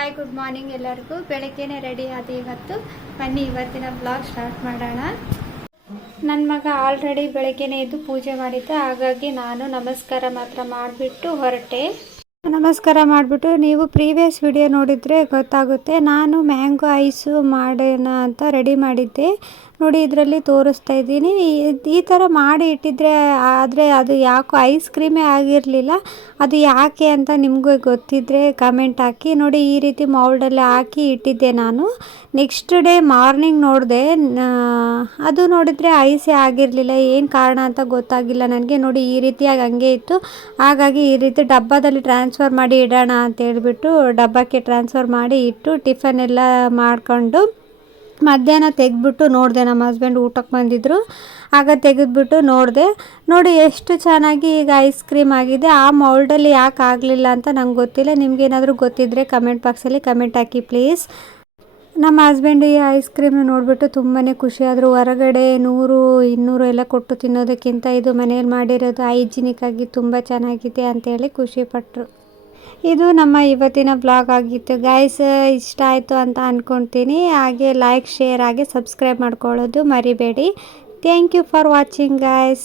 Hi good morning ಎಲ್ಲರಿಗೂ. ಬೆಳಗ್ಗೆನೇ ready ಆದ ಇವತ್ತು. ಬನ್ನಿ ಇವತ್ತಿನ ಬ್ಲಾಗ್ ಸ್ಟಾರ್ಟ್ ಮಾಡೋಣ. ನನ್ನ ಮಗ ಆಲ್ರೆಡಿ ಬೆಳಗ್ಗೆನೇ ಎದ್ದು ಪೂಜೆ ಮಾಡಿದ್ದೆ, ಹಾಗಾಗಿ ನಾನು ನಮಸ್ಕಾರ ಮಾತ್ರ ಮಾಡಿಬಿಟ್ಟು ಹೊರಟೆ. ನಮಸ್ಕಾರ ಮಾಡಿಬಿಟ್ಟು ನೀವು ಪ್ರೀವಿಯಸ್ ವಿಡಿಯೋ ನೋಡಿದರೆ ಗೊತ್ತಾಗುತ್ತೆ. ನಾನು ಮ್ಯಾಂಗೋ ಐಸು ಮಾಡೋಣ ಅಂತ ರೆಡಿ ಮಾಡಿದ್ದೆ ನೋಡಿ, ಇದರಲ್ಲಿ ತೋರಿಸ್ತಾ ಇದ್ದೀನಿ. ಈ ಥರ ಮಾಡಿ ಇಟ್ಟಿದ್ರೆ ಆದರೆ ಅದು ಯಾಕೋ ಐಸ್ ಕ್ರೀಮೇ ಆಗಿರಲಿಲ್ಲ. ಅದು ಯಾಕೆ ಅಂತ ನಿಮಗೂ ಗೊತ್ತಿದ್ದರೆ ಕಮೆಂಟ್ ಹಾಕಿ. ನೋಡಿ, ಈ ರೀತಿ ಮೌಲ್ಡಲ್ಲಿ ಹಾಕಿ ಇಟ್ಟಿದ್ದೆ ನಾನು. ನೆಕ್ಸ್ಟ್ ಡೇ ಮಾರ್ನಿಂಗ್ ನೋಡಿದೆ, ಅದು ನೋಡಿದರೆ ಐಸೇ ಆಗಿರಲಿಲ್ಲ. ಏನು ಕಾರಣ ಅಂತ ಗೊತ್ತಾಗಿಲ್ಲ ನನಗೆ. ನೋಡಿ, ಈ ರೀತಿಯಾಗಿ ಹಂಗೆ ಇತ್ತು. ಹಾಗಾಗಿ ಈ ರೀತಿ ಡಬ್ಬದಲ್ಲಿ ಟ್ರಾನ್ಸ್ಫರ್ ಮಾಡಿ ಇಡೋಣ ಅಂತ ಹೇಳ್ಬಿಟ್ಟು ಡಬ್ಬಕ್ಕೆ ಟ್ರಾನ್ಸ್ಫರ್ ಮಾಡಿ ಇಟ್ಟು ಟಿಫನ್ ಎಲ್ಲ ಮಾಡಿಕೊಂಡು ಮಧ್ಯಾಹ್ನ ತೆಗೆದ್ಬಿಟ್ಟು ನೋಡಿದೆ. ನಮ್ಮ ಹಸ್ಬೆಂಡ್ ಊಟಕ್ಕೆ ಬಂದಿದ್ದರು, ಆಗ ತೆಗೆದ್ಬಿಟ್ಟು ನೋಡಿದೆ. ನೋಡಿ ಎಷ್ಟು ಚೆನ್ನಾಗಿ ಈಗ ಐಸ್ ಕ್ರೀಮ್ ಆಗಿದೆ. ಆ ಮೌಲ್ಡಲ್ಲಿ ಯಾಕೆ ಆಗಲಿಲ್ಲ ಅಂತ ನಂಗೆ ಗೊತ್ತಿಲ್ಲ. ನಿಮಗೇನಾದರೂ ಗೊತ್ತಿದ್ದರೆ ಕಮೆಂಟ್ ಬಾಕ್ಸಲ್ಲಿ ಕಮೆಂಟ್ ಹಾಕಿ ಪ್ಲೀಸ್. ನಮ್ಮ ಹಸ್ಬೆಂಡ್ ಈ ಐಸ್ ಕ್ರೀಮ್ ನೋಡಿಬಿಟ್ಟು ತುಂಬಾ ಖುಷಿಯಾದರು. ಹೊರಗಡೆ 100-200 ಎಲ್ಲ ಕೊಟ್ಟು ತಿನ್ನೋದಕ್ಕಿಂತ ಇದು ಮನೇಲಿ ಮಾಡಿರೋದು ಹೈಜಿನಿಕ್ ಆಗಿ ತುಂಬ ಚೆನ್ನಾಗಿದೆ ಅಂತೇಳಿ ಖುಷಿಪಟ್ಟರು. ಇದು ನಮ್ಮ ಇವತ್ತಿನ ಬ್ಲಾಗ್ ಆಗಿತ್ತು ಗೈಸ್. ಇಷ್ಟ ಆಯಿತು ಅಂತ ಅಂದ್ಕೊಳ್ತೀನಿ. ಹಾಗೆ ಲೈಕ್, ಶೇರ್, ಹಾಗೆ ಸಬ್ಸ್ಕ್ರೈಬ್ ಮಾಡ್ಕೊಳ್ಳೋದು ಮರಿಬೇಡಿ. Thank you for watching guys.